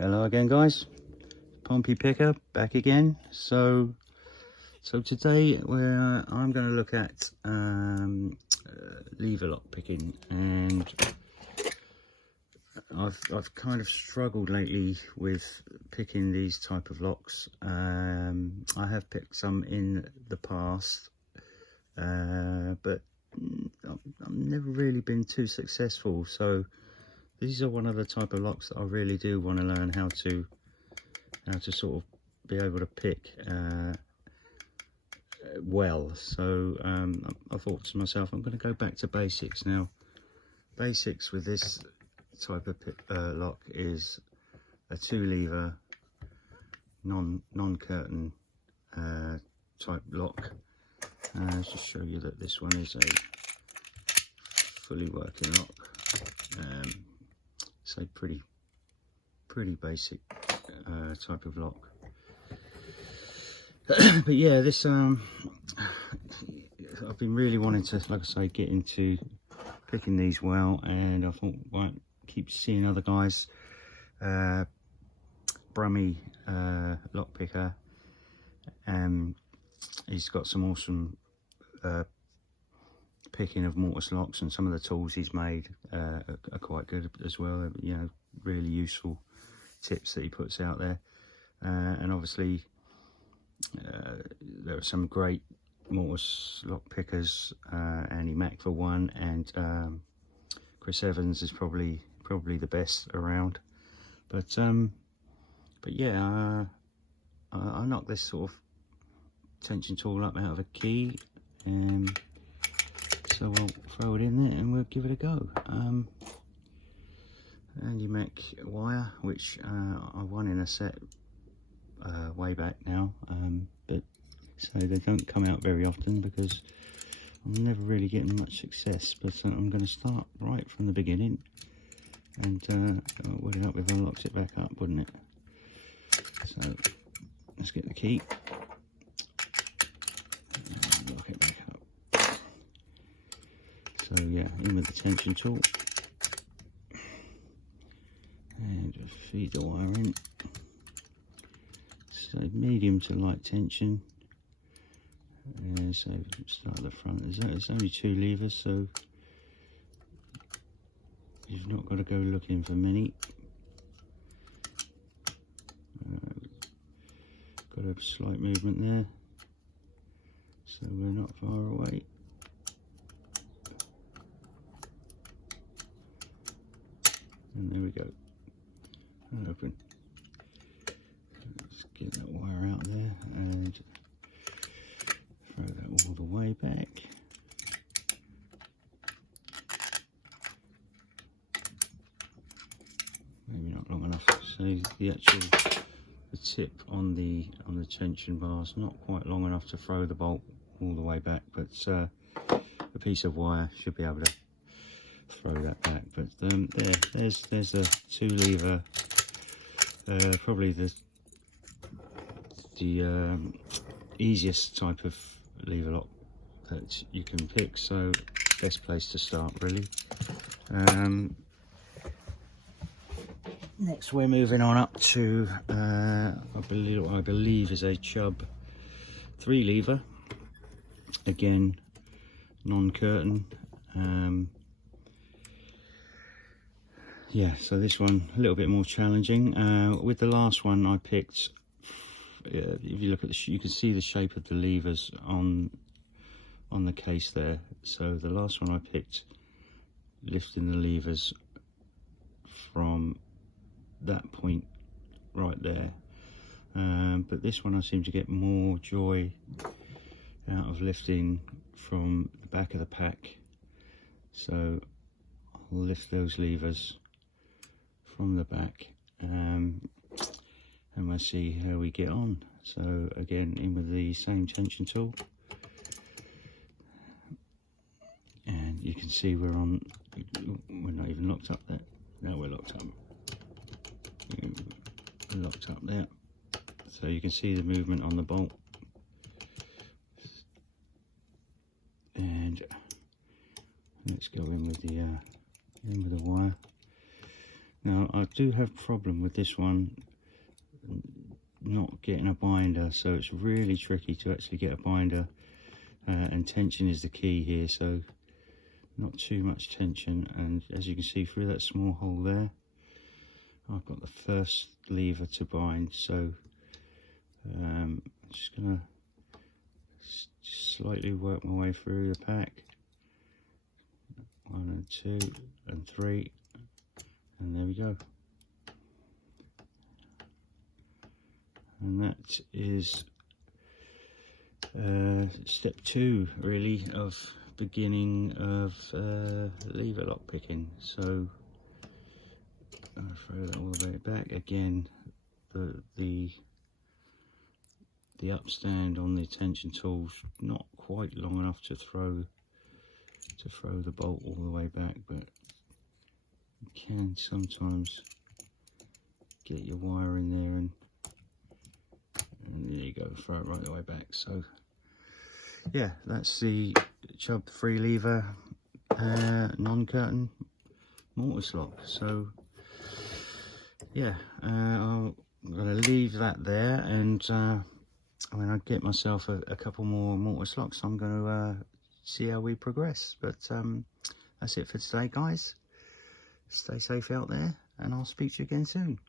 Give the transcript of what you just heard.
Hello again, guys. Pompey Picker back again. So today I'm going to look at lever lock picking, and I've kind of struggled lately with picking these type of locks. I have picked some in the past, but I've never really been too successful. So these are one of the type of locks that I really do want to learn how to sort of be able to pick well. So I thought to myself, I'm going to go back to basics now. Basics with this type of lock is a 2-lever non-curtain type lock. Just to show you that this one is a fully working lock. So pretty basic type of lock. But yeah, this I've been really wanting to, like I say, get into picking these well, and I thought, right, keep seeing other guys. Brummy lock picker, he's got some awesome picking of mortise locks, and some of the tools he's made are quite good as well. You know, really useful tips that he puts out there, and obviously there are some great mortise lock pickers. Andy Mack for one, and Chris Evans is probably the best around. But yeah, I knocked this sort of tension tool up out of a key, and so we'll throw it in there and we'll give it a go. Andy Mack wire, which I won in a set way back now, but so they don't come out very often because I'm never really getting much success. But I'm going to start right from the beginning, and would it help if I locked it back up, wouldn't it? So let's get the key and lock it back up. So yeah, in with the tension tool, and just feed the wire in. So medium to light tension, and so start at the front. There's only 2 levers, so you've not got to go looking for many. Got a slight movement there, so we're not far away. And there we go. Open. Let's get that wire out there and throw that all the way back. Maybe not long enough. So the tip on the tension bar is not quite long enough to throw the bolt all the way back, but a piece of wire should be able to throw that back. But there's a 2-lever, probably the easiest type of lever lock that you can pick, so best place to start really. Next we're moving on up to I believe is a Chubb 3-lever, again non-curtain. Yeah, so this one a little bit more challenging. With the last one I picked, if you look at you can see the shape of the levers on the case there. So the last one I picked, lifting the levers from that point right there, but this one I seem to get more joy out of lifting from the back of the pack. So I'll lift those levers from the back, and we'll see how we get on. So again, in with the same tension tool, and you can see we're not even locked up there. Now we're locked up. We're locked up there, so you can see the movement on the bolt. And let's go in with the wire. Now I do have a problem with this one not getting a binder, so it's really tricky to actually get a binder, and tension is the key here, so not too much tension. And as you can see through that small hole there, I've got the first lever to bind, so I'm just gonna slightly work my way through the pack. 1 and 2 and 3, and there we go. And that is step 2 really of beginning of lever lock picking. So I'll throw that all the way back again. The upstand on the tension tool's not quite long enough to throw the bolt all the way back, but you can sometimes get your wire in there, and there you go, throw it right the way back. So yeah, that's the Chubb 3 lever non-curtain mortise lock. So yeah, I'm gonna leave that there, and when I get myself a couple more mortise locks, I'm going to see how we progress. But that's it for today, guys. Stay safe out there, and I'll speak to you again soon.